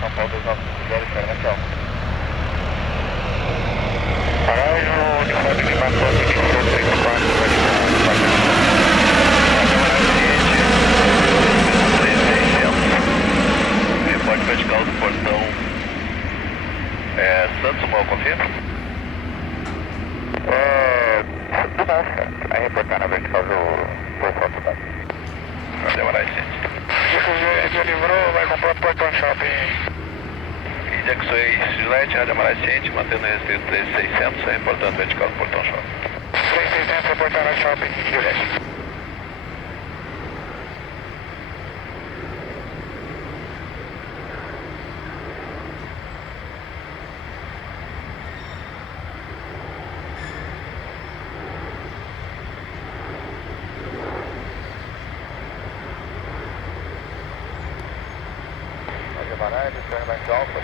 São Paulo 2950, espera na calma. Amarais, o uniforme de matou aqui, iniciou 34, vai de pode vertical do portão Santos Mal, confirma? Do mal, vai reportar na vertical do portão do mal. Rádio Amarais, gente. Já livrou, vai comprar o portão shopping. Jackson Juliette, Rádio Amarais, gente, mantendo o restrito 3600, reportando vertical do portão shopping. 3600, reportar no shopping, Juliette. Rádio Amarais, Alfa.